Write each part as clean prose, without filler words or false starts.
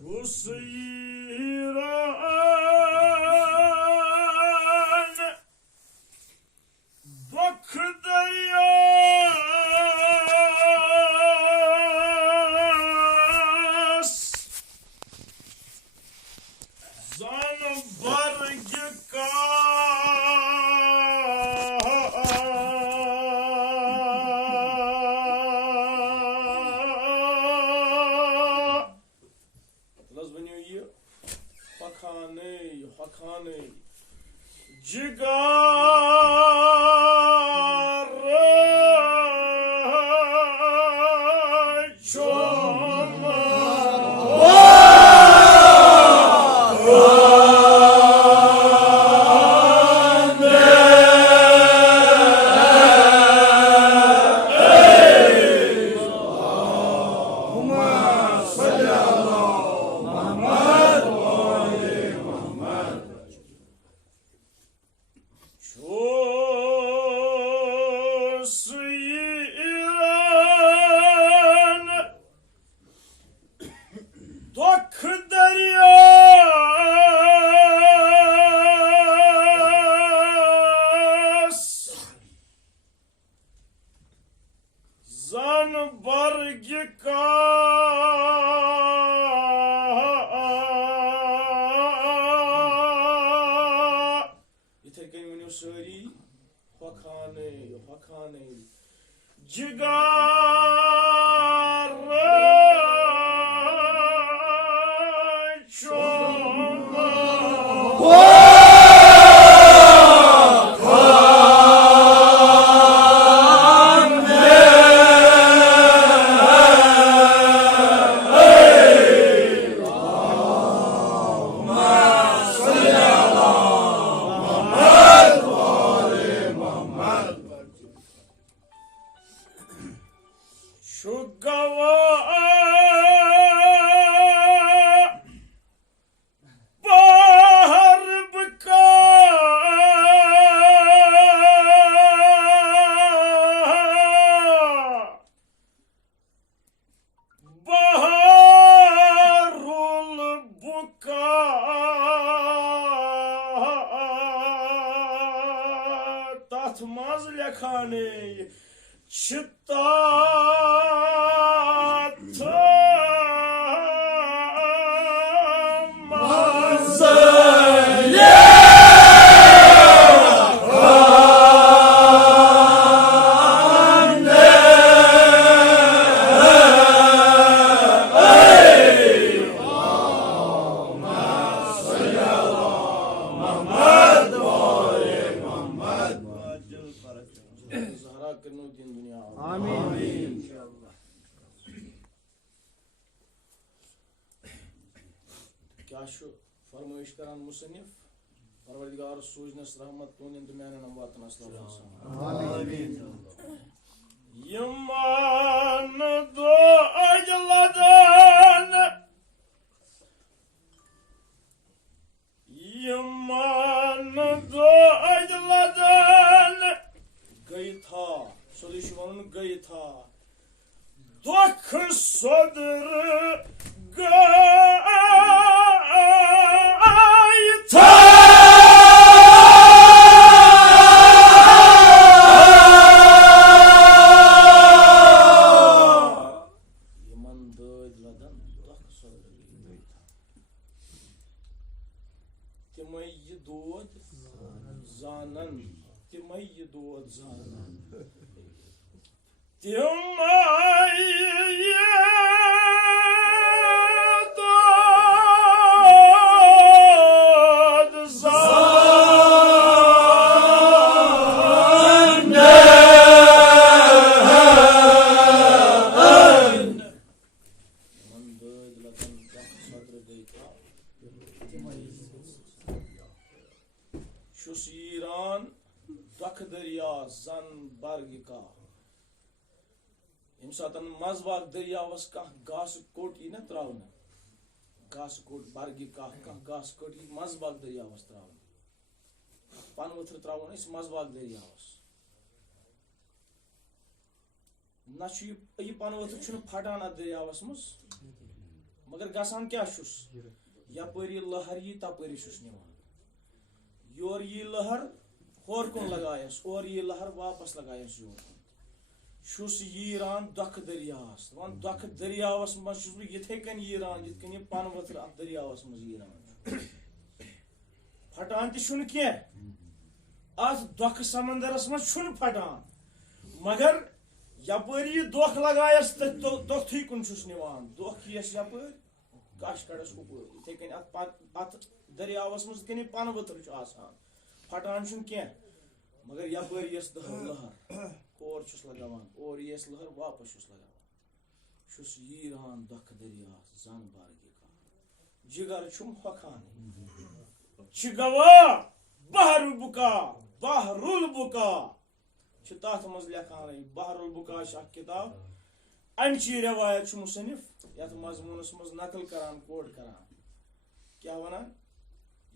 Şusran bak deryas zan bargı Hakane cigar çoma İran dok deryas zan bargı Hakane cigar çoma şu gava bahar bıka baharul buka tatmaz lekhane çıtta क्या शु फरमाइश करान मुसन्निफ परवरदिगार सूजनस रहमत तोनिन दुनियान वातनस आमीन यमान दो अजलदन यमान दो अजलदन गई था सोल्यूशन गई था दुख सदर Şusiran dak derya zan bargika. Im satan mazbag derya was kah gas kot in travna. Gas kot bargika kah gas kot in mazbag derya was travna. Panvatra travna is mazbag derya was. Na şu iyi panvatra şunu phadan derya was mus. मगर गसान क्या छुस यपरी लहर यी तपरी छुस निवान your यी लहर होर कुन लगायस और यी लहर वापस लगायस योर छुस यीरान दख दरियास वन दख दरियावस मज छुस बह यिथे कन यीरान यिथ कन यह पन वथर अथ दरियावस मज यीरान फटान तुन क्या अथ दख समंदरस मज फटान मगर यपरी दोख लगायस दोखी कुन छुस निवान दोख यस यपर कश कड़स हुपर इथे कन अथ दरियावस मज कन पन वथर आसान फटान छुन क्या मगर यपर यस लहर और छुस लगावान और यस लहर वापस छुस लगावान छुस यीरान दख दरिया जान बारगी का जिगर छुम हखान चिगवा बहरुल बुका तथ मज लिखान बहरुल बुका किताब अमची रवायत मुसनिफ यथ मजमूनस मज नकल करान कोट करान क्या वनान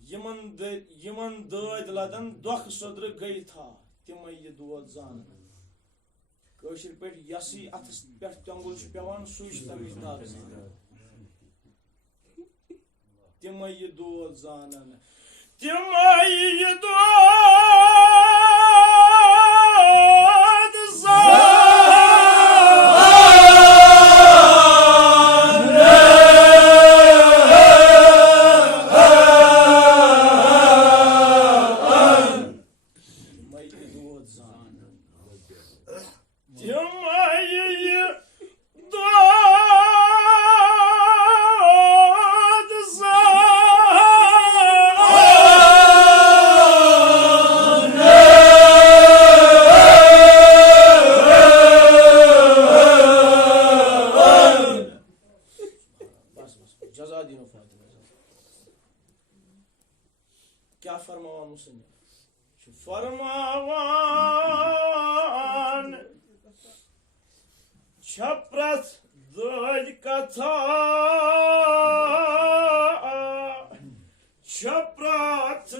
यमन दद लदन दोख सदर गई था तिम यह दोद जान कशिर पे यसी अथस पे तंगुल पेवान सुच तमिश दाग तिम यह दोद जानन तिम यह दोद क्या फरमावान मुसन्निफ फरमावान छप्रथ दज कथा छप्रथ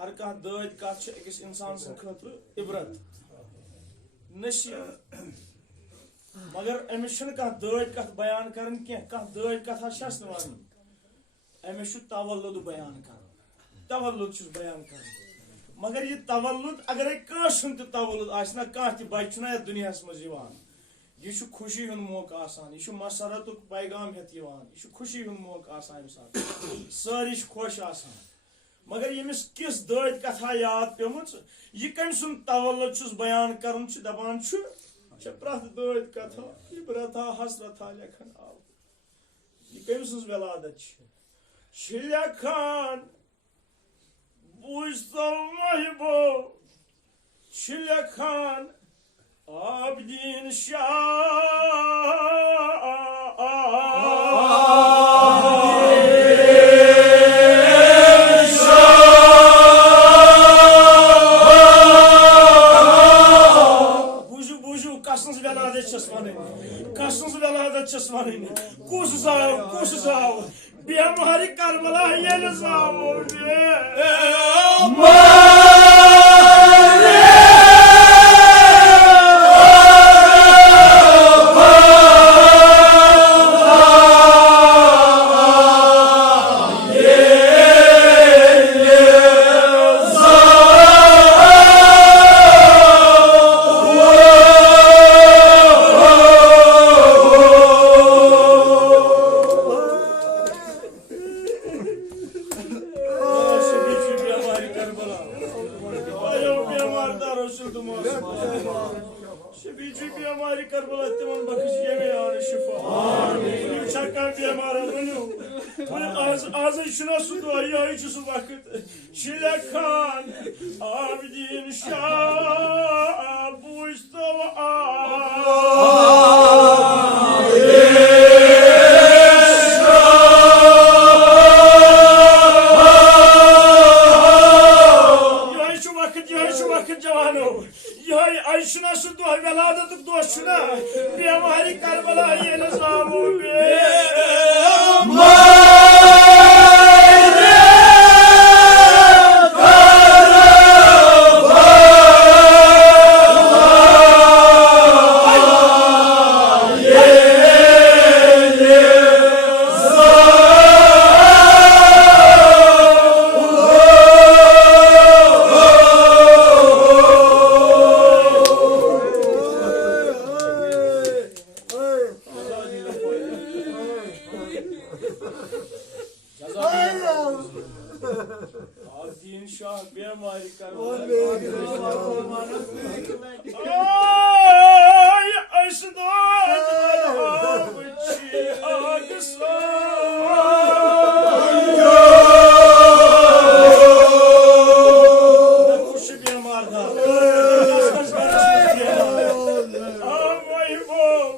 हर कह दद कत अकिस इंसान खतर इबरत नसीहत मगर अमिस कह दद कत बयान कर कह दद कथा वन अमिस तवल्लुद बयान कर तवल्लुद बयान कर मगर यह तवल्लुद अगर कह तवल्लुद आना कह बच्चा यथ दुनिया मज यह खुशी हुंद मौका आसान यह मसरत पैगाम हेत यह खुशी हुंद मौका आसान सारी खुश आसान मगर यमिस किस दद कथा याद पेमुच यह कम सुन तवल्लुद बयान कर दपान प्रथ दद कथा इबरथा हसरथा लेखन आव यह कम सज वलादत लेखन बुझतो महबो लेखन आबदीन कुस जाव बेमारी Karbala Resulüm Şefici biyamari karbala temon bakış yeme yani şifa. Amin. Çakar biyamara bunu. Ağzı şuna su dua ya hiç su vakit. Şilekan abdin şah bu istava. Şuna su duvar veladatık duvar şuna bir amari karbala yene zavu be Abdin şah bir amari karbala ay aşıdan avçı ağısa ne kuşu bir amarda amay bol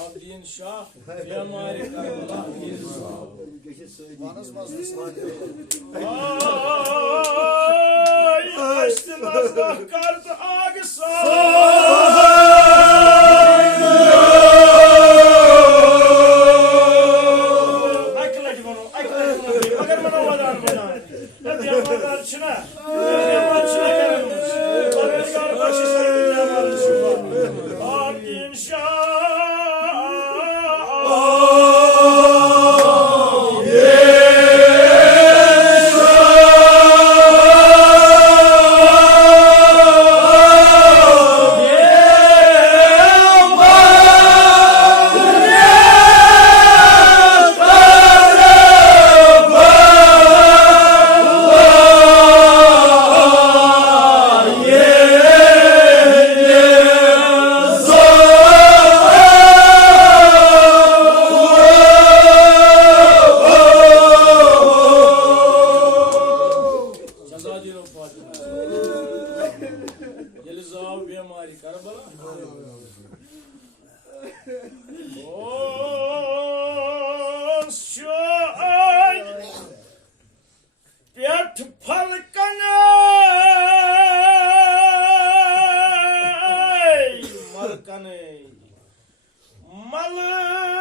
Abdin şah bir amari karbala ay açtınız da kartı ağısa akla gibi onu bakar bana vadan bana hep yamanlar çına gelmiş bana kardeşi sevdiğin yamanlar şifa Abdin şah मलकने मलकने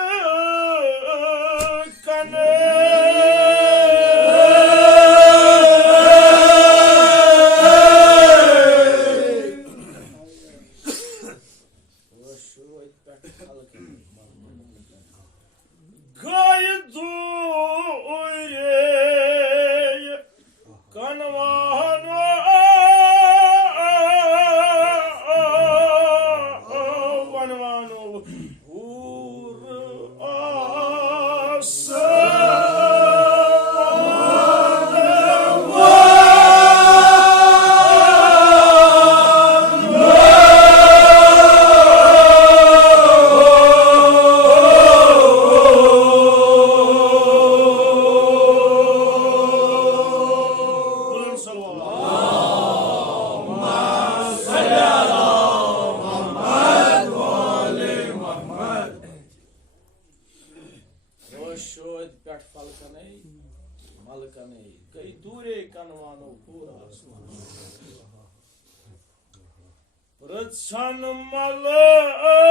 Rıçan malak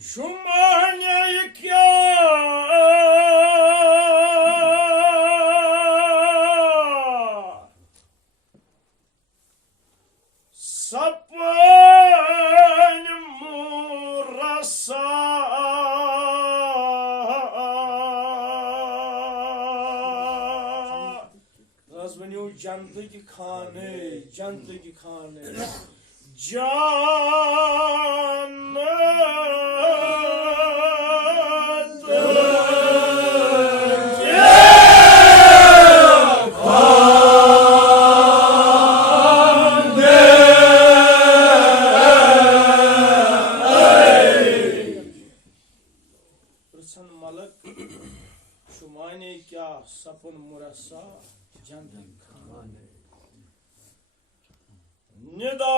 Şumanya kya Sapan murasa Jantaki khane jantaki khane Rıçan malak Shumane kya sapun murasa jantaki khane Nidak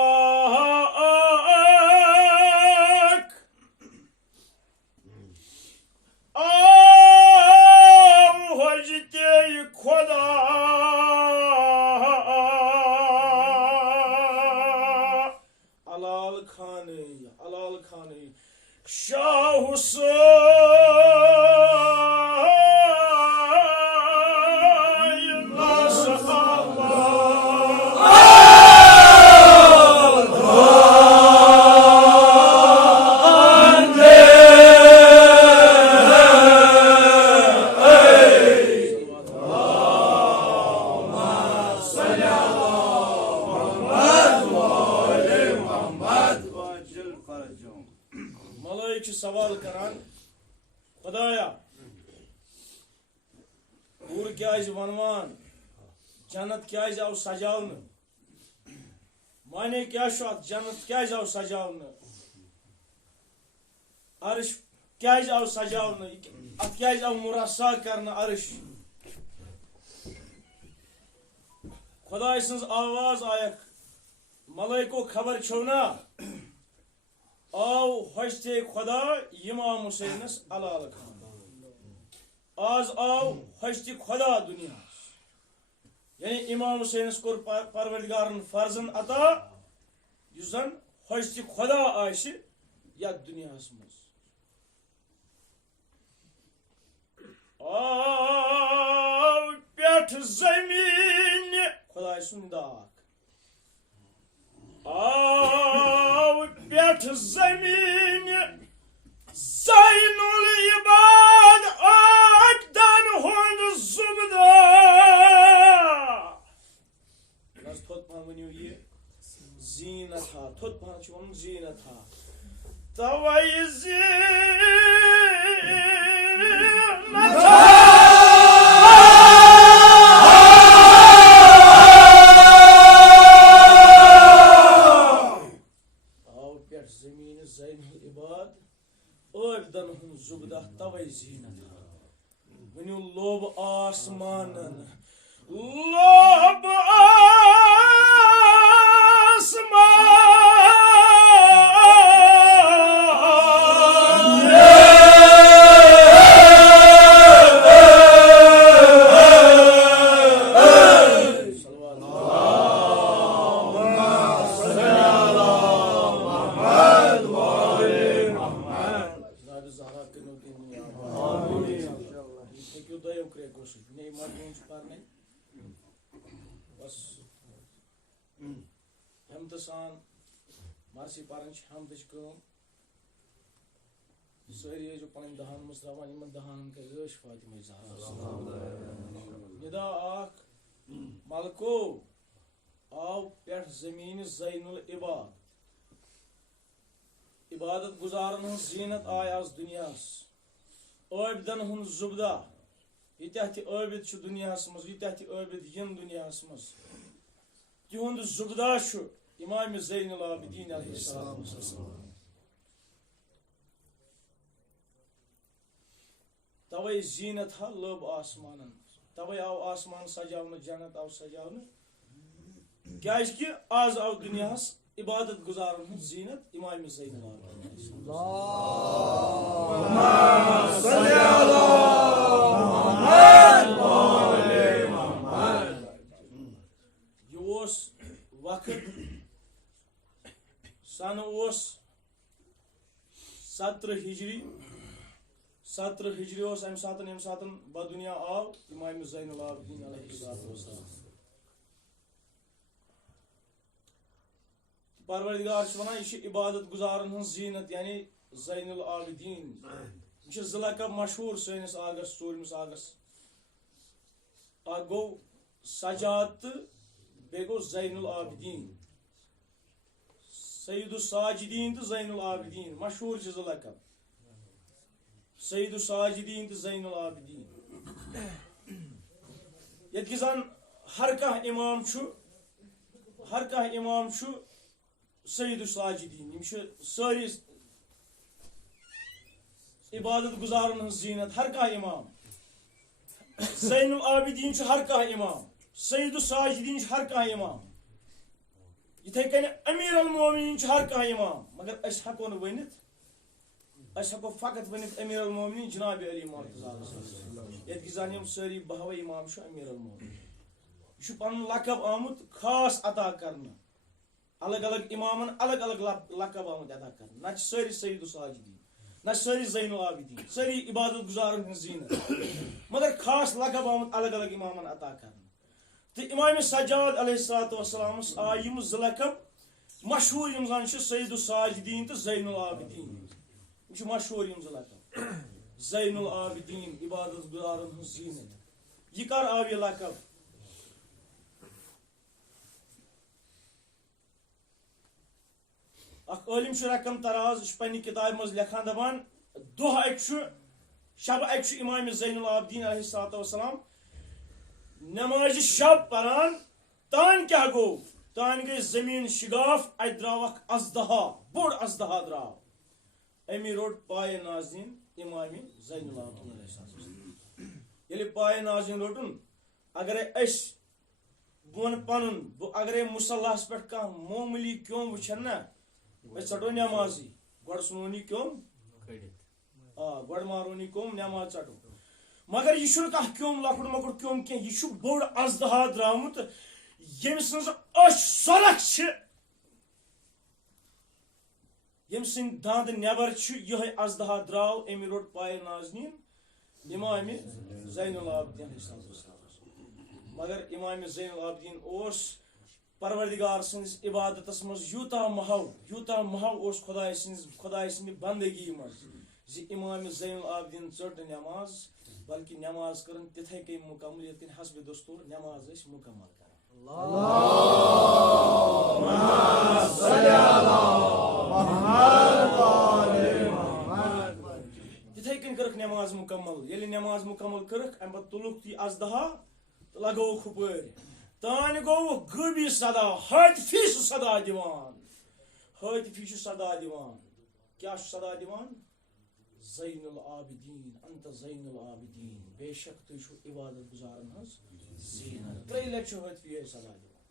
Hacite-i Khoda Alal Khani Shah Hussain सवाल करान खुदाया पूर क्या वनवान जन्नत क्या आव सजावन माने क्या जन्नत क्या आव सजावन अर्श क्या आव सजावन अत क्या आव मुरासा करना अर्श खुदा सज आवाज आया मलाइको खबर छो ना Av hoşte Khoda İmam Hüseyin'is alal khan. Az av hoşte Khoda dünya. Yani İmam Hüseyin'is kur Parverdigar'ın farzın ata yüzden hoşte Khoda ayşi ya dünyasımız. Av pet zemin Khoda sundak. Av pet zemin Zaynul ibad akdan hund zubda Nasıl tutman bunu ye Zinat ha tutman çuvanın zinat ha Tavayı zinat ha Zaynul ibad Öbdan hun zubdah tavay zinat Venu lob asmanın Lob asman हिम्मत सान मरसी पारन हमदच कम सारी जो पन दहान मज तरावान इन दहान के ٲش फातिमा ज़हरा निदा आख मलको आव पेट जमीन ज़ैनुल इबाद इबादत गुजारन हन जीनत आय आज दुनियास आबिदन हन जुबदा यीत्याह ति आबिद छु दुनियास मज यीत्याह ति आबिद यन दुनियास मज तिहुंद जुबदा छु इमाम ज़ैनुल आबिदीन अलैहिस्सलाम तवै जीनत हा लब आसमानन तवै आव आसमान सजावन जन्नत आव सजावन क्या कि आज आव दुनियास इबादत गुजारन हन जीनत इमाम ज़ैनुल आबिदीन वक्त सन 17 हिजरी 17 हिजरी अम सात बदुनिया आव इमाम ज़ैनुल आबिदीन अलैहिस्सलाम परवरदिगार वनान यह इबादत गुजारन हन जीनत यानी ज़ैनुल आबिदीन यह लकब मशहूर सैनिस आगस चूरमिस आगस गो सजाद बे गो ज़ैनुल आबिदीन सईदुस साजिदीन तो ज़ैनुल आबिदीन मशहूर चीज लकब सईदुस साजिदीन तो ज़ैनुल आबिदीन यदि जन हर कह इमाम सईदुस साजिदीन सारी इबादत गुजारन हन जीनत हर कह इमाम ज़ैनुल आबिदीन हर कह इमाम सईदुस साजिदीन हर कह इमाम इथे कन अमीर अल मोमिनीन हर कह इमाम मगर अस हको न वनित अस हको फकत वनित अमीर अल मोमिनीन जनाब अली मुर्तज़ा यदि जन यम सारी बहवे इमाम अमीर अल मोमिनीन यह पन लकब आमुत खास अता करना अलग अलग इमामन अलग अलग लकब आमुत अता करना न सारी सईदुस साजिदीन न सारी ज़ैनुल आबिदीन सारी इबादत गुजारन हन जीनत मगर खास लकब आमुत अलग अलग इमामन अता करना तो इमाम सज्जाद अलैहिस्सलाम आय यम लकब मशहूर यम जन सईदुस साजिदीन तो ज़ैनुल आबिदीन यह मशहूर यम लकब ज़ैनुल आबिदीन इबादत गुजारन हन जीनत यह कर आव यह लकब अख आलिम रकम तराज पन्ने किताब मज लिखान दपान दोह शब इमाम ज़ैनुल आबिदीन अलैहिस्सलाम नमाज शब परान तान क्या गो तान गई जमीन शिगाफ अत द्राव अजदहा बोड़ अजदहा द्राव अमी रोट पाय नाज़ीन इमाम ज़ैनुल आबिदीन ये पाय नाज़ीन रोटन अगर बोन पन अगर मुसल्लास पे कह मामूली क्यों वुचन ना चटो नमाजी गोड़ सुनोनी क्यों गोड़ मारोनी क्यों नमाज चटो मगर यह क्यों लकुट मकुट क्यों कह यह बोड़ अजदहा द्रामुत यम सरख यम सिंद दांद नबर यह अजदहा द्राव अमी रोट पाय नाज़नीन इमाम ज़ैनुल आबिदीन मगर इमाम ज़ैनुल आबिदीन परवरदिगार सिंस इबादतस मज यूता महव खुदाय सिंद बंदगी मज इमाम ज़ैनुल आबिदीन चट नमाज बल्कि नमाज करन तिथे के मुकम्मल यतिन हस्ब दस्तूर नमाज मुकम्मल कर तिथे कन करक नमाज मुकम्मल ये नमाज मुकम्मल करक अम तुलुक ती अजदहा लगो खुपर तान गो गबी सदा हतफी सदा दिवान क्या सदा दिवान ज़ैनुल आबिदीन अंत ज़ैनुल आबिदीन बेशक तु इबादत गुजारन हज जीनत 3 लक्ष हतफी सदा दिवान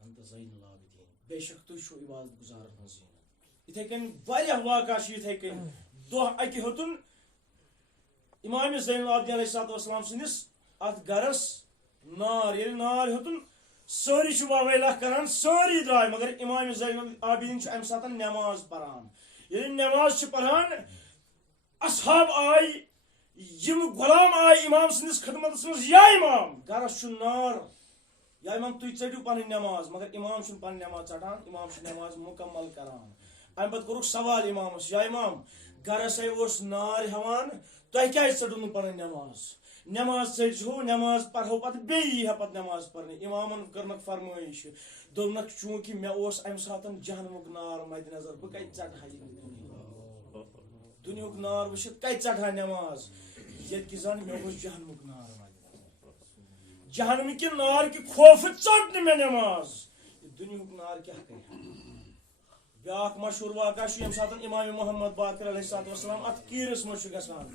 अंत ज़ैनुल आबिदीन बेशक तु इबादत गुजारन हज जीनत इथे कन वारिया वाका इथे कन दो अकि होतुन इमाम ज़ैनुल आबिदीन अलैहिस्सलाम सिंदिस अत गरस नार ये नार होतुन सारी वावेला करान सारी द्राय मगर इमाम ज़ैनुल आबिदीन अम सात नमाज परान ये नमाज पढ़ान असहाब आय यम गुलाम आय इमाम सिंदिस खिदमत मज या इमाम गरस नार या इमाम तुई चढ़ियो पन नमाज मगर इमाम छुन पन नमाज चढ़ान इमाम छ नमाज मुकम्मल करान अम पत कोरुक सवाल इमामस या इमाम गरस ओस नार हेवान तुह क्या चढ़ु पन नमाज नमाज चढ़ो नमाज पढ़ो पत बेयी है पत नमाज पढ़ने इमामन करनक फरमाइश दोनक चूंकि मे ओस अम सातन जहन्नमुक नार मद्देनजर बह कत चढ़ा दुनियुक नार वुचित कत चढ़ा नमाज ये कि जन मे ओस जहन्नमुक नार जहन्नम के नार की खौफ चढ़ मे नमाज दुनियुक नार क्या कर ब्याक मशहूर वाक़ा यम सात इमाम मोहम्मद बाकर अलैहिस्सलाम अत कीरस मज गसान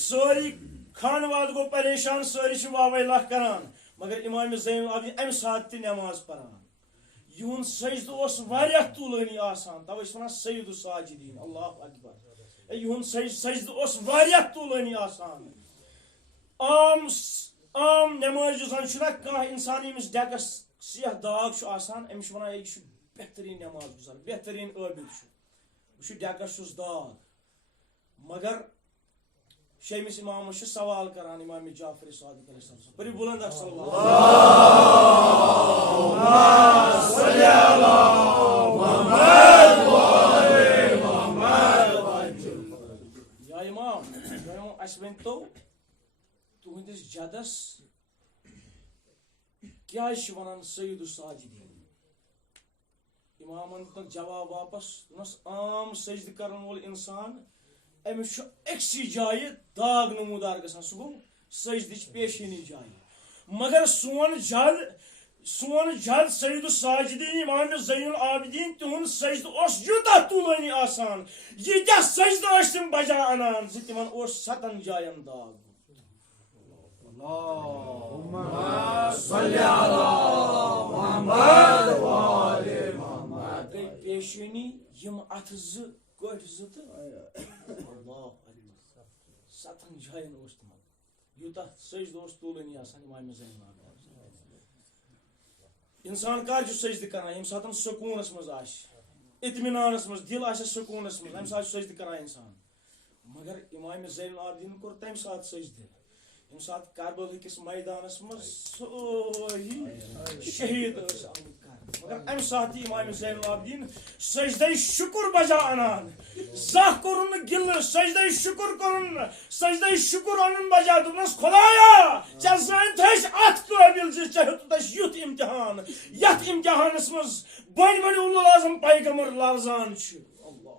सारी खान वाल गो परेशान सारी वावे लख करान मगर इमाम ज़ैनुल आबिदीन अम सात नमाज पढ़ान युन सजद ओस वारिया तुलानी आसान तवे वनान सय्यदुस साजिदीन अल्लाहु अकबर युन सजद ओस वारिया तुलानी आसान आम नमाज जुन कह इंसान यमिस डेकस सियाह दाग आसान अमिस वनान यह बेहतरीन नमाज गुजार बेहतरीन आबिद वह डेकस दाग मगर शेमिस इमाम सवाल करान इमाम जाफर सादिक अलैहिस्सलाम परि बुलंद या इमाम अस वन तो तुहंदिस जदस क्या वनान सय्यदुस साजिदीन इमामन तक जवाब वापस आम सजद करन वोल इंसान अमिस अक्सी जाय दाग नमूदार गसान सह गो सजदिच पेशनी जाय मगर सोन जद सय्यदुस साजिदीन इमाम ज़ैनुल आबिदीन तुहन सजद ओस यूता तुलानी आसान यीत्या सजद तम बजा अनान तिमन ओस 7 जायन दाग पेशनी यम अथ कट तो 7 जायन यूता सजद तुलानी आसान इमाम ज़ैनुल आबिदीन इंसान कर सजद करान यम सात सुकूनस मज इत्मीनानस मज दिल आ सुकूनस मज अम सात सजद करान इंसान मगर इमाम ज़ैनुल आबिदीन कोर तम सात सजद यम सात करबल किस मैदानस मज शहीद मगर अम सात इमाम ज़ैनुल आबिदीन सजदे शुक्र बजा अनान ज़ाह कोरुन गिल सजदे शुक्र कोरुन सजदे शुक्र अनन बजा दुनस खुदाया चल जान थस अत काबिल जे चाहे तस युत इम्तिहान यत इम्तिहानस मज बड़ बड़ उलुल आज़म पैगंबर लरजान छ अल्लाह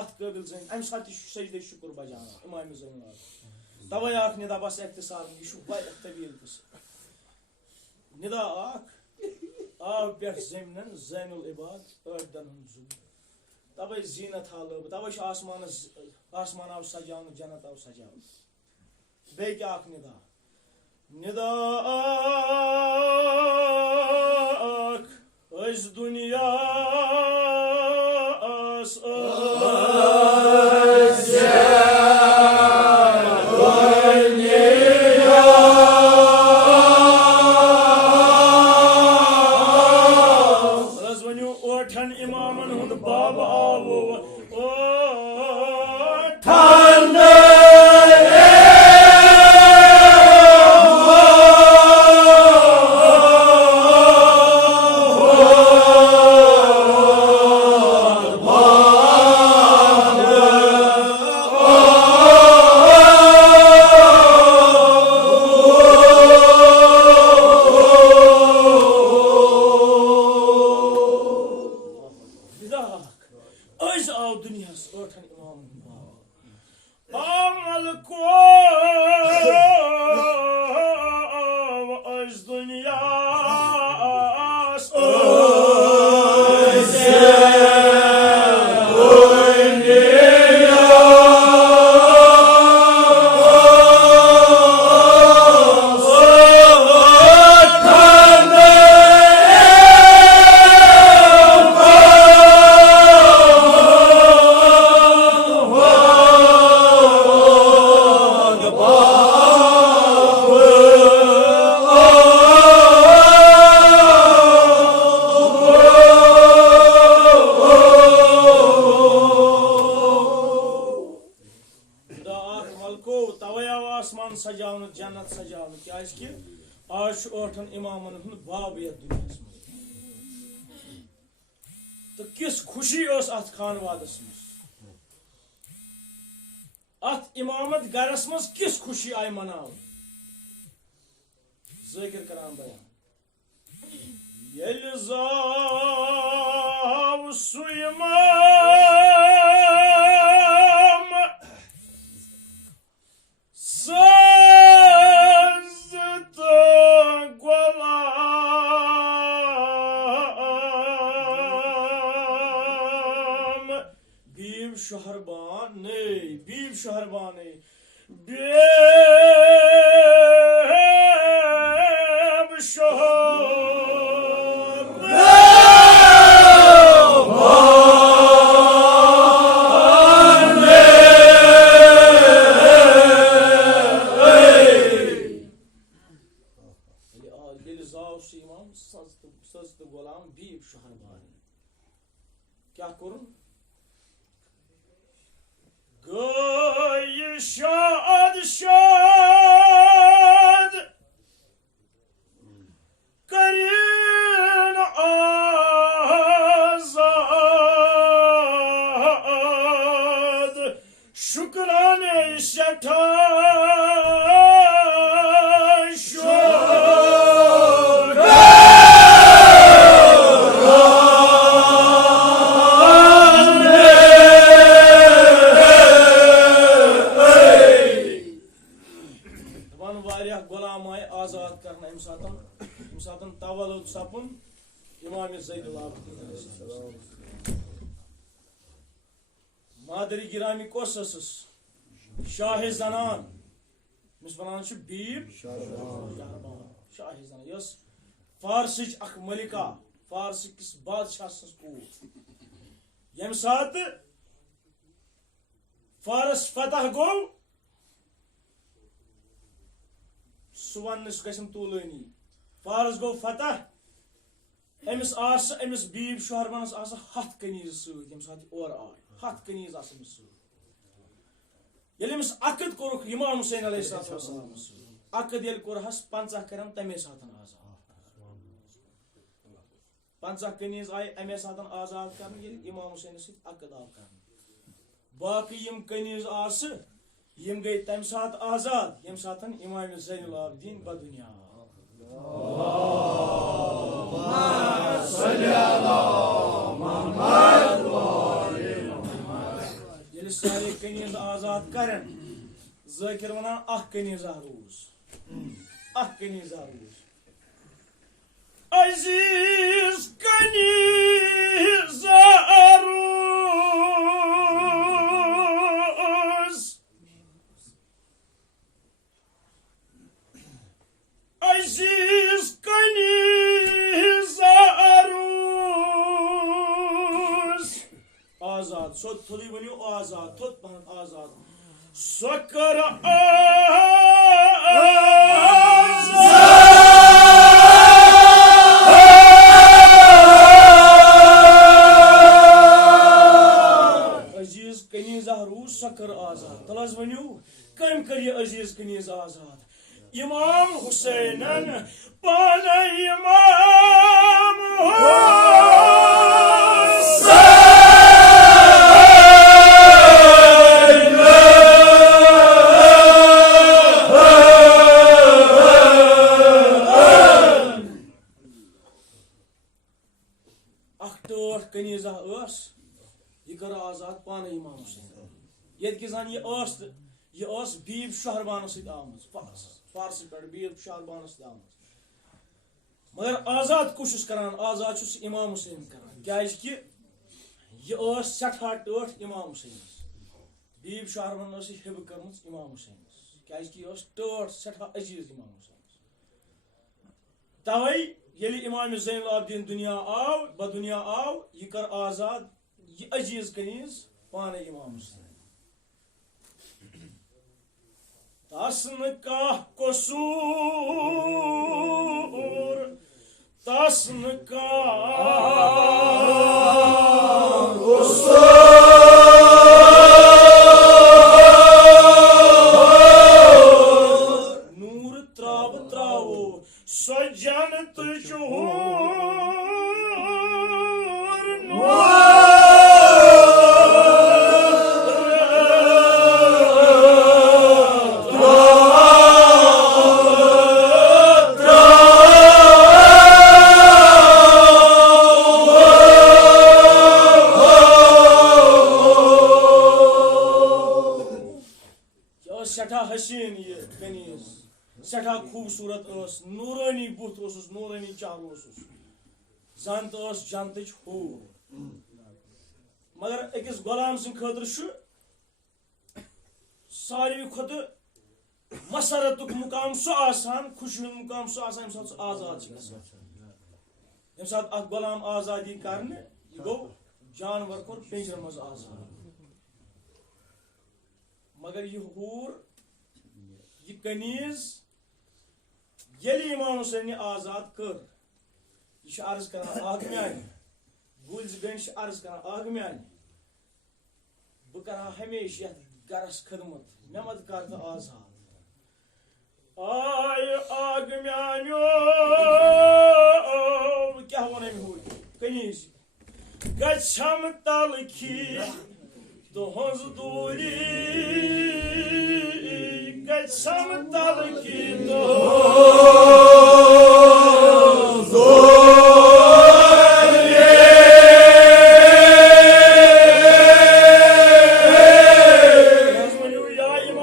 अत काबिल जन अम सात सजदे शुक्र बजा इमाम ज़ैनुल आबिदीन तवे आख निदा बस इख्तिसार यह वारिया तवील किस निदा आव पे जमीन ज़ैनुल इबाद अदन तवे जीनत हाल तवे आसमान आव सजान जन्नत आव सजान बे क्या आख निदा इस दुनिया आज ٲठन इमामन हुंद बाब यथ दुनियास मज तो किस खुशी अत खानवादस मज अत इमामत गरस मज किस खुशी आय मनाव ज़ाकिर करान बयान येल ज़ाव सु इमाम सजद गुलाम बीब शहरबाने बीब शहरबाने बेब शहर गुलाम बीब शहरबान क्या करूं गय शाद शाद करीन आजाद शुक्राने शठा तवल्लुद सपन इमाम ज़ैनुल आबिदीन मादरी गिरामी कोस शाह ज़नान मिस वनान बीब शाह ज़नान यस फारसिच अख मलिका फारसिकिस बादशाह सस कूर यम सात फारस फतह गो सुवन्नस गसम तूलनी फारस गो फतह अमिस बीब शहरबानस हथ कनीज सम सात और आय हथ कनीज अमिस अमिस अकद कोरुख इमाम हुसैन अलैहिस्सलाम अकद ये कोरहस 50 करम तमे सातन आजाद 50 कनीज आय अमे सातन आजाद कर इमाम हुसैन अकद आव कर बाकी यम कनीज यम गई तम सात आजाद यम सातन इमाम ज़ैनुल आबिदीन बदुनिया ये सारे कनीज आजाद करन ज़ाकिर वनान अख कनीज रूज अजीज कनीज रूज अजीज कनीज रूज आजाद सो थोड़ी बनियो आजाद थोत पहन आजाद सकर अजीज कनीज रूज सकर आजाद तलस बनियो कम करिए अजीज कनीज आजाद इमाम हुसैनन पान इमाम अखटोट कनीजा यह कर आजाद पान इमाम हुसैन ये बीब शहरबान आमज फारसी पे बीब शहरबान आमज मगर आजाद कुछ करान आजाद इमाम हुसैन करान क्या यह सठा टोट इमाम हुसैन बीब शहरबान हिब कर इमाम हुसैन क्या टोट सठा अजीज इमाम हुसैन तवे ये इमाम ज़ैनुल आबिदीन दुनिया आव बदुनिया आव यह कर आजाद यह अजीज कनीज पान इमाम हुसैन तस्न का कसूर तस्न का नूर त्राव त्राव सो जन्नत हसीन ये कनीज सठा खूबसूरत नूरानी बुत नूरानी चेहरो जंत जंत हूर मगर अकिस गुलाम सद खतर सारे खुद मसरत मुकाम सह खुशी मुकाम सह आजाद यम सात गुलाम आजादी कर गो जानवर कोर पिंजर मज आजाद मगर यह हूर यह कनीज यली इमाम हुसैन आजाद कर यह अर्ज कर आग म्यान गुल्ज गंश अर्ज कर आग म्यान बह कर हमेशा गरस खदमत मे मत कर आजाद आय आग म्यानो क्या वन हूर कनीज गछम तल खी तुहज दूरी गछम तल की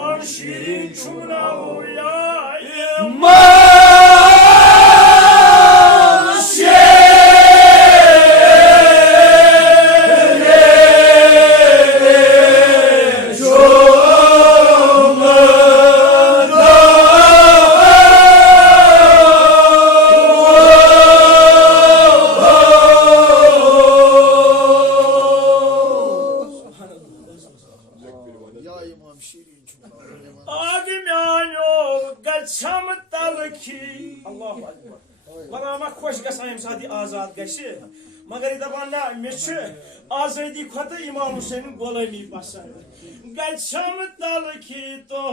या इमाम शीरीन छुनाओ या आजाद गशे मगर दपान ना मे आजादी खत इमाम हुसैन गुलामी पसंद गछम तल खी तो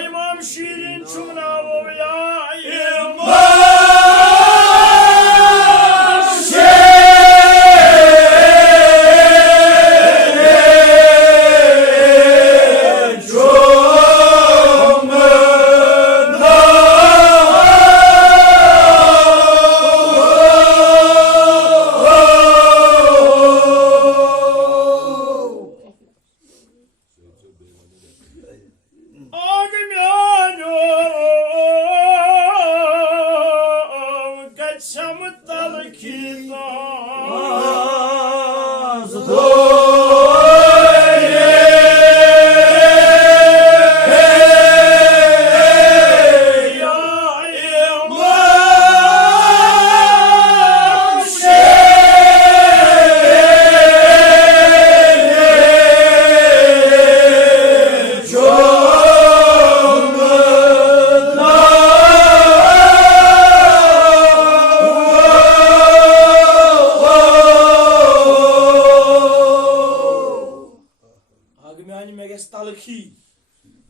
इमाम शीरीन छुनाओ या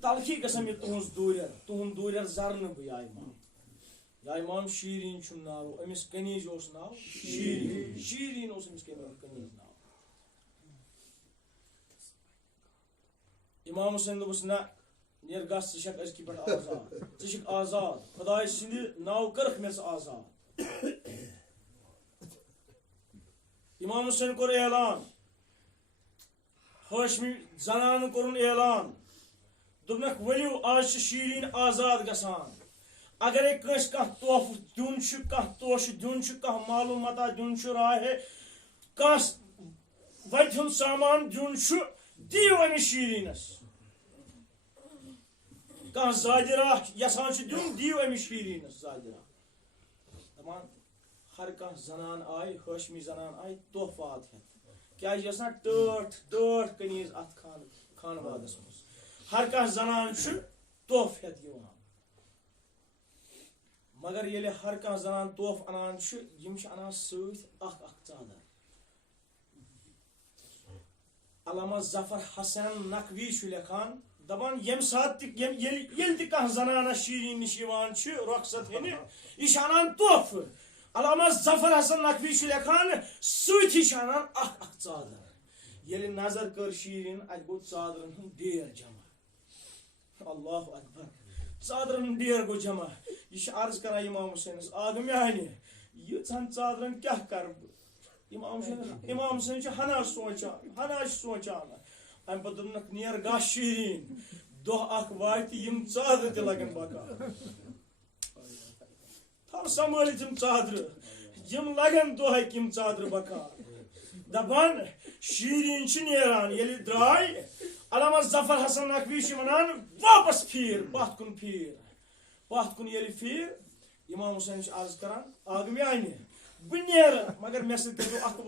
तलखी गसम तुहस दूर जरन बह या इमाम शीरीन छुम नाव अमिस कनीज नाव शीरीन अमिस कनीज नाव इमाम हुसैन दोपस ना नेर गस षक अजकि पे आजाद षक आजाद खुदाय सिंद नाव करख मे आजाद इमाम हुसैन कोर ऐलान हाशमी जनान कोरुन ऐलान दुनक वलियो आज शीरीन आजाद गसान अगर कस कह तोहफ दुन कह तोश दुन कह मालूम मता दुन राहे कस वजन सामान दुन दियो अमिस शीरीनस कह जादिरा यसान दुन दियो अमिस शीरीनस जादिरा दपान हर कह जनान आय हाशमी जनान आय तोहफात हेत क्या टठ कनीज अत खानवादस मज हर कह जनान तोहफ हेत दिवान मगर ये हर कह जनान तोहफ अनान यम अनान सत चादर Allama Zafar Hasan Nakvi şu lekan daban yem saat yel dikah zanana şiirin niş yivan şu ruhsat heni işanan tuhaf. Allama Zafar Hasan Nakvi şu lekan suit işanan çadır. Yeli nazar kır şiirin bu çadırın diğer cama. Allahu Akbar. Çadırın diğer go cama. İş arz kara İmam Hüseyin. Ağım yani. Yıtan çadırın kah kar. İmam Hüseyin hana soğuçan. Am badımnak niyar gaşirin. Doh ak vayti yım çadır dilagın baka. Tam samalitim çadırı. Yım lagan doh yım çadır baka. Daban şiirin için yaran yeli dray. Allama Zafar Hasan Nakvi şimanan vapas pir. Bahtkun yeli pir. İmam Hüseyin arz karan. Ağım yani. Bunyer, मगर message कर दो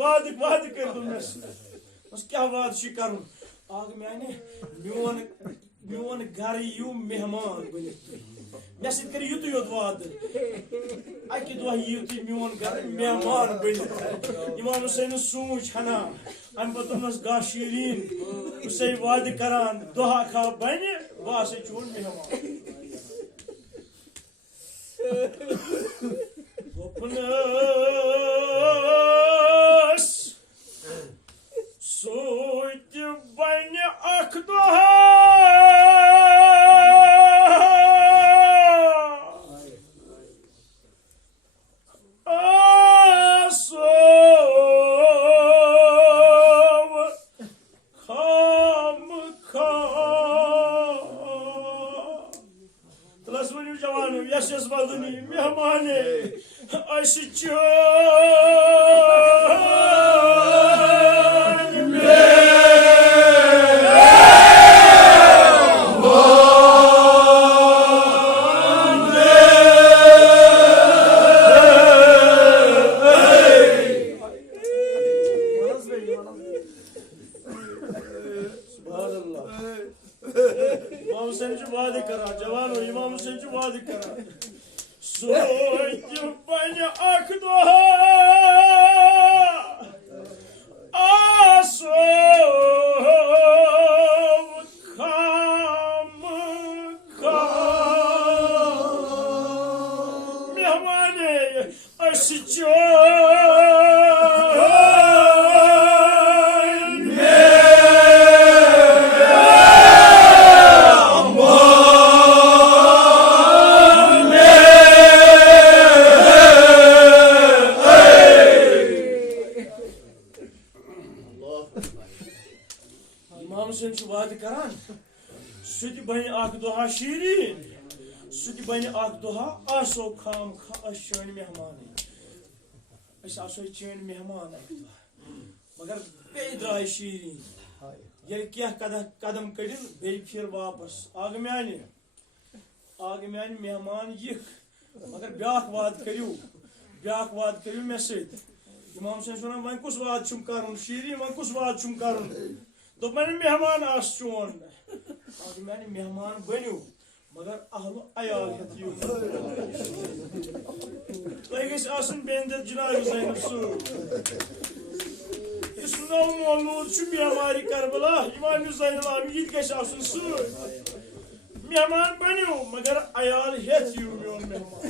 वाद कर दो message बस क्या वाद छी करूं आग मैंने मियोन घर यू मेहमान बन मैसेज कर युत योत वाद अकि दो युत मियोन घर मेहमान बन इमाम हुसैन सोच हना अम पतनस गाशीरीन उसे वाद करान दोहा खा बन वासे चोल मेहमान Opnas Soydu beni akdoha Asov Kam Telah semuanya jawanu Yaşas valdini mehmane Aşıcı İmam Hüseyin'ci vaadi kara, cevano İmam Hüseyin'ci vaadi kara. Soydu beni akdoha Asov kam Mehmane aşıcı İmam Hüseyin şu vaadi karan Sütü beni akdoha şiirin Sütü beni akdoha Aso kam aşşön mehmani Aso çön mehmani Magar beydra şiirin Yel kiyah kadam kadin bey fir vapas Ağım yani mehman yık Magar biak vaad kariu mesid İmam Hüseyin şuna ben kus vaad çum karun şiirin ben kus vaad çum karun तो मैंने मेहमान आस चोन आज मैंने मेहमान बनो मगर अहल अयाल हथियो तो गस आसन बेंदर जनाब ज़ैनब सू इस नौ मौलूद छु मेहमारी करबला इमाम ज़ैनब आबिद गस आसन सू मेहमान बनो मगर अयाल हथियो मेन मेहमान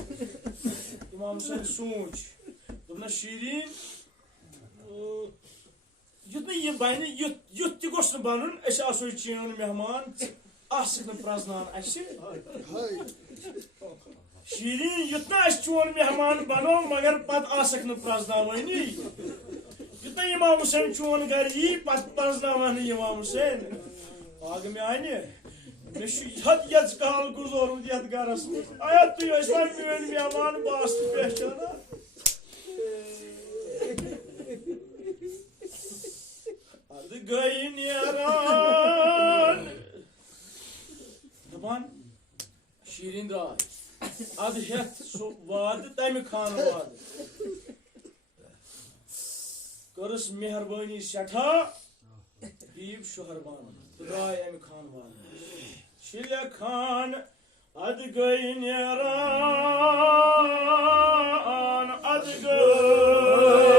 इमाम हुसैन सोच दोना Shireen Yut ne bani yut ti gosn banun es asoy çiyon mehman asıkın praznan aşı şirin yutna es çiyon mehman bano magar pat asıkın praznan vayni yutna İmam Hüseyin çiyon gari pat praznan vayni İmam Hüseyin ağım yani ne şu yat kal guzorum diyat garas ayat tuyo İslam mümin mehman bastı peşana Adı gayın yaran Daban şiirin dağ Adı het vadı daymi kanı vadı Karıs meherbani seta Deyip şu harbanı Dıdağ emi kan vadı Şile kan Adı gayın yaran Adı gayın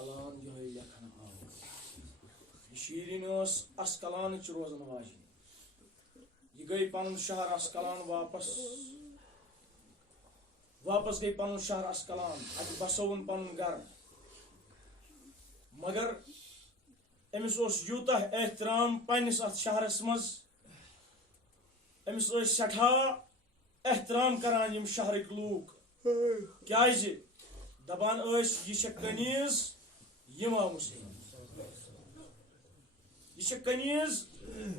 Asqalan yoy lekhana aw. Shirin os Asqalan ch rozan wajin. Ye gay panun shahar Asqalan वापस गई पन शहर अस्कलान अत बसोन पन घर मगर Amish Utah एहतराम पन्निस अत शहरस मज अमिस सठा एहतराम करान यम शहरक लूक क्या दपान यह कनीज इमाम हुसैन यह कनीज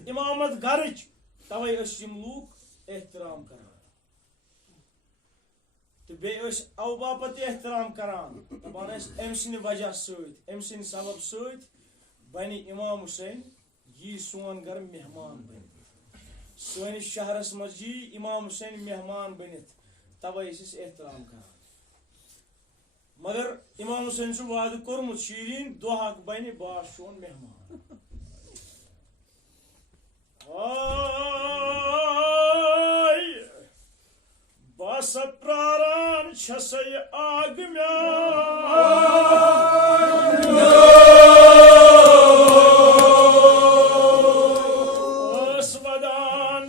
इमामत घरच तवे यम लूक एहतराम करान बे अव बापत एहतराम करान दपान अम सद वजह सम सबब सत बन इमाम हुसैन यी सोन घर मेहमान बन सनिस शहरस मज यी इमाम हुसैन मेहमान बनित तवे एहतराम करान मगर इमाम हुसैन वाद कोर्मुत शीरीन दोहक बन बास सोन मेहमान बस प्रारान छसय आग वदान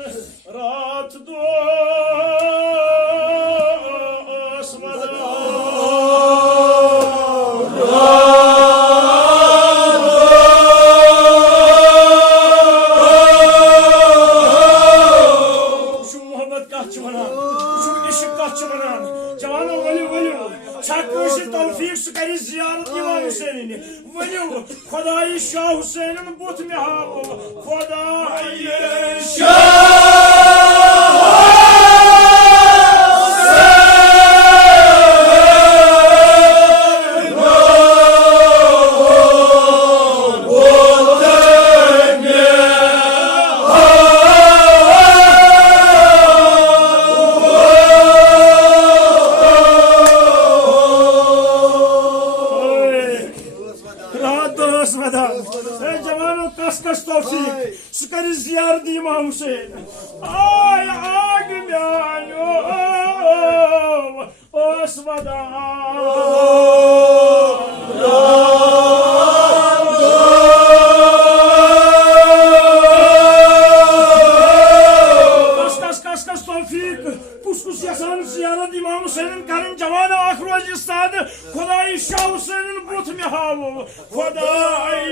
रात दो मोहब्बत का जवानों तौफीक सह कर जियारत इमाम हुसैन वनो खुदाई शाह हुसैन बुत मे हावो खुदाई जवानों कस तौफीक सह कर जियारत इमाम हुसैन आय आग म्यानो ओस कस तौफीक कुस यसान जियारत इमाम हुसैन कर जवान अख रोज साद खुदाई शाह हुसैन बुत मे हावो खुदाई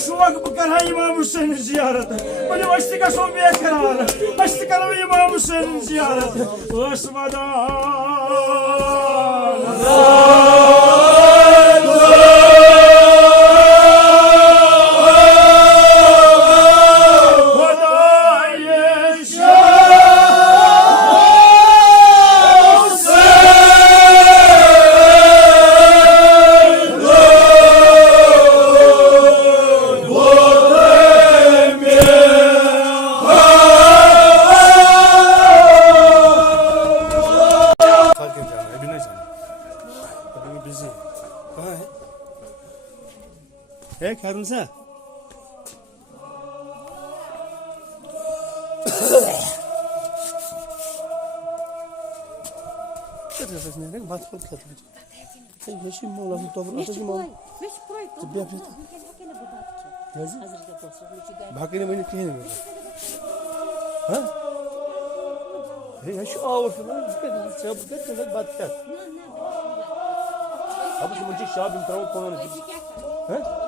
शौक बह कर इमाम हुसैन जियारत बोले गो बेकरार करो इमाम हुसैन जियारत Karın sen. Terus ni kan baat kol kata. Sen beşi mola tu topun atacağım mola. Beşi proyek. Tabii yapıyor. Bakın beni kıyın mı? Ha? Hey şu ağır falan. Çabuk git sen baat kal. Abi şu muncik şabim tarafı konan. Ha?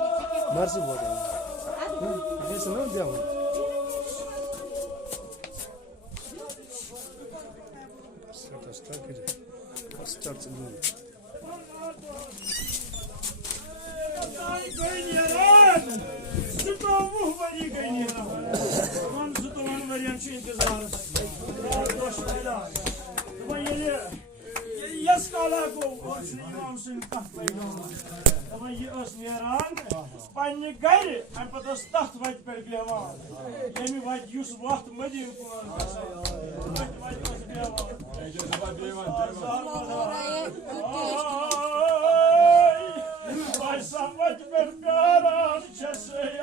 Mersi bu adam. Ne sana diyorum? Start Yes, Kalago, or Mountain Cafe. Pani Gary, and put a stuffed white Belgium. Amy White used what Medium by some white Belgium, just say,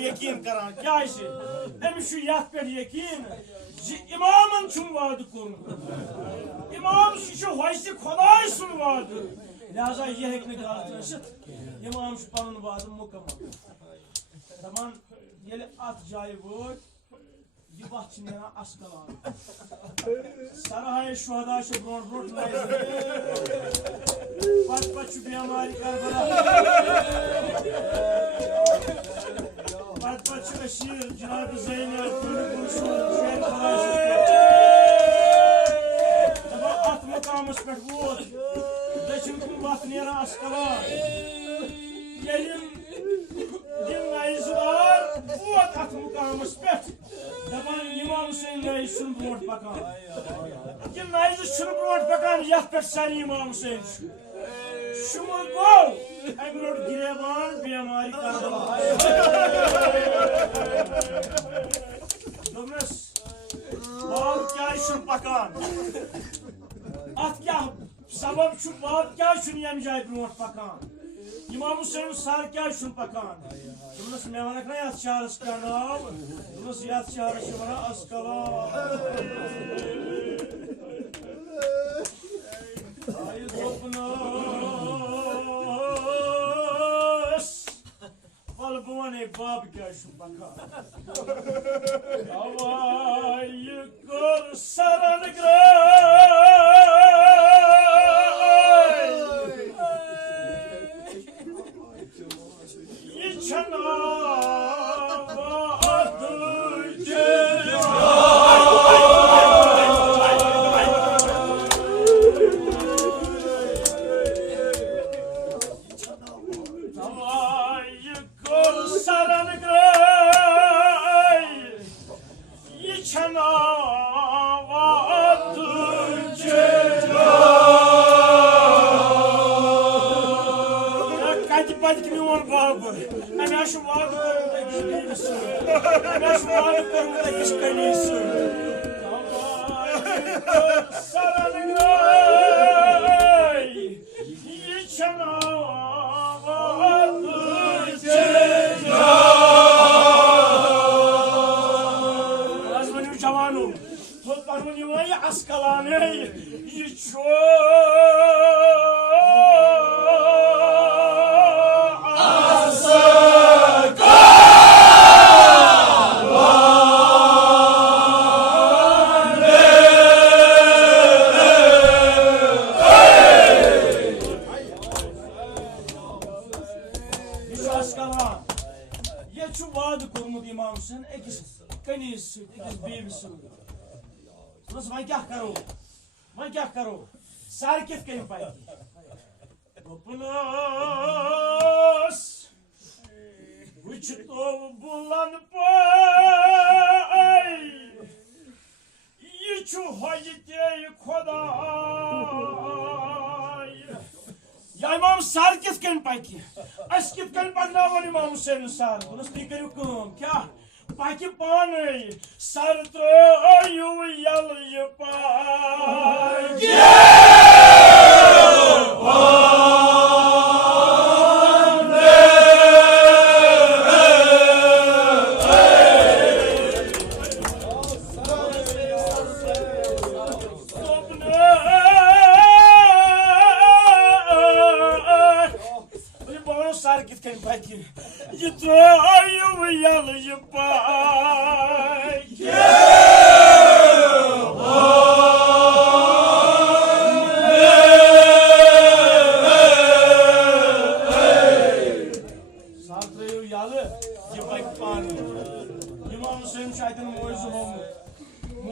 यकीन करान क्या अमिस यथ पे यकीन इमामन वाद core इमाम सह खुदाय सुन वाद लिहाजा यह हे गलत इमाम पन वाद मुकम्मल दपान ये अत जाय वो यह वत ना अस्कलान सरहाय शुहदा ब्रो ब्रो पत बेमारी करबला पत अशीर जनाब ज़ैनब अत मकामस पे वोत दक्षिण कुन वत नेरा अस्कलान नाइजदार वोत अत मकामस पे दपान इमाम हुसैन नाइज ब्रो पकान यह नाइज ब्रो पकान यथ पे सारी इमाम हुसैन शुमर गो अम रोड गिरेबान बेमारी दोनस बाब क्या पकान अत क्या सबब बाब क्या यम जाए ब्रो पकान इमाम हुसैन सर क्या पकान दोनस मे वनक ना ये शहरस क्या नाव दोनस ये शहरस वन अस्कलान बने बाब क्या सरन Çana अति पद मोन बाबर अमे वाद कर्मुत अकिस कनीस जवानों अस्कलाने वाद कर्मुत इमाम हुसैन अकिस कनीस बीवी वह क्या करो सार कित कन पाई वुच तो बुलन पाई यह ते खुदाय या इमाम सार कित कन पाकि अस कित कन पकनावन इमाम हुसैन सार तुम करू क्या पाकि पाने सर त्रो यल सार कित कन पाकि यह त्रो यल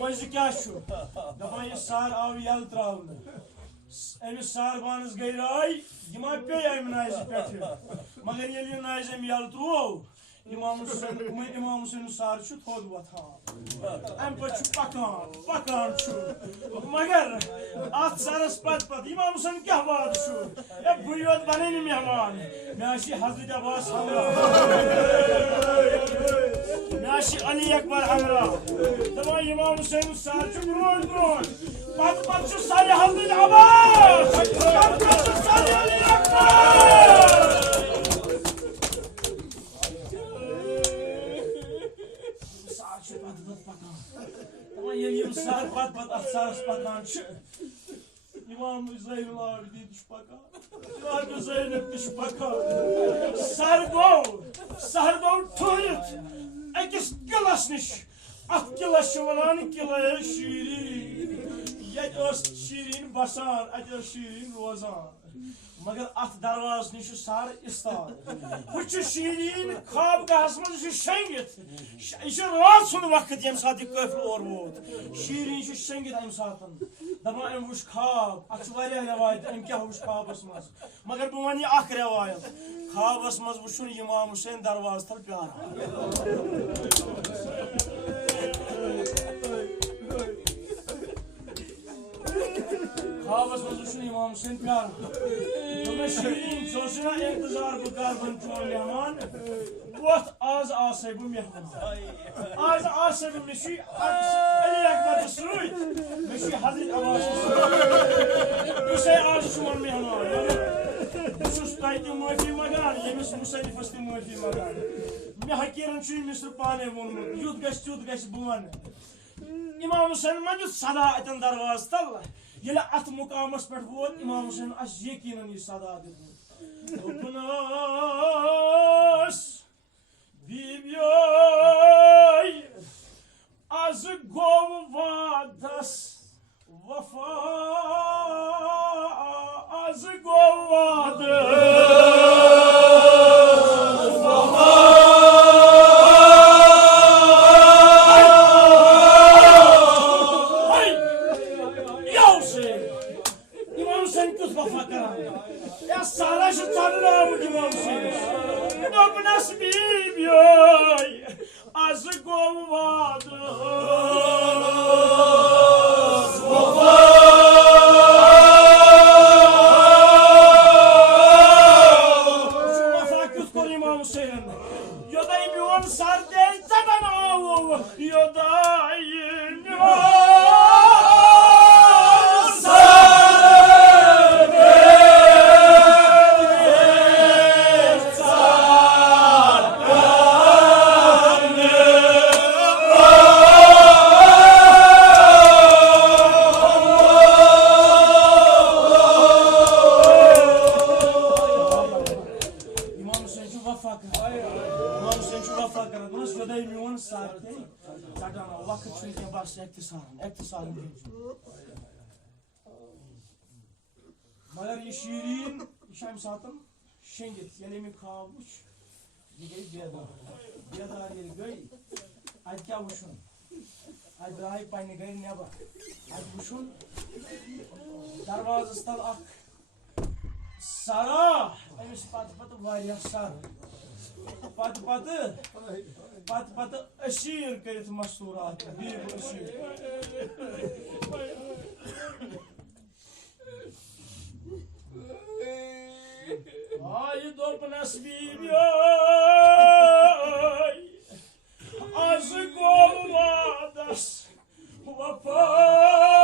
मोज क्या दपान यह सार आव यल त्रावन अमिस सार बानस गई राय यह मा पे अमि नाज पे मगर ये नाज अम यल त्रो इमाम हुसैन सार थोद वथान अम पे पकान मगर अत सारस पत इमाम हुसैन क्या वाद बह योत बने मेहमान मे हजरत अब्बास हमरा मे अली अकबर हमरा दपान इमाम हुसैन सार ब्रोन पत सारे हजरत अब्बास सारे अली अकबर सार पत सारस पकान इमाम ज़ैनुल आबिदीन पकान ज़ैनब पकान सर गो ठुरित अकिस किलस निश अत किलस वनान किला शीरीन ये शीरीन बसान अत शीरीन रोजान मगर अत दरवाज निश सार इस्तार वह शीरीन खाबगाहस मज शंगित यह रात सुन वक्त ये सात कफिल और वोत शीरीन शंगित अम सात दपान अम वुच खाब अत रवायत अम क्या वुच खाबस मज मगर बह वन यह रवायत खाबस मज वुचुन इमाम हुसैन दरवाज तल प्यार खाबस मज वुचुन इमाम हुसैन प्यार शीरीन सोचना इंतजार बह कर बन चोन मेहमान वोत आज आसे बह मेहमान आज आसे बह मे अली अकबर सत मे हजरत अब्बास आज चोन मेहमान बस तह माफी मंगान यमिस मुसलिफस तह माफी मंगान मे हकीरन मिस्र पाने वोनमुत युत गश बह वन इमाम हुसैन मा दित सदा अतन दरवाज तल ये अत मुकामस पे वोत इमाम हुसैन यकीनन यह सदा दिस बीबियो आज गो वादस वफा आज गो सारा इमाम आज गो वाद Hüseyin'in. Yodayım yoğun sardı, zaten avu. Yodayım yoğun sardı. Vakit çünkü varsa iktisarın diyor. Malar yeşirin, işem satım, şengit, yenemin kavuç, yigeri biyadar yeri göy, ay kavuşun, ay birahi payne gayri neba, ay kuşun, darvazıstan ak, sara, aymış patı var ya sar, patı aşir kayıt masurat, bir aşir. Ay dop nasibim yoy, azık olmadas, vapa.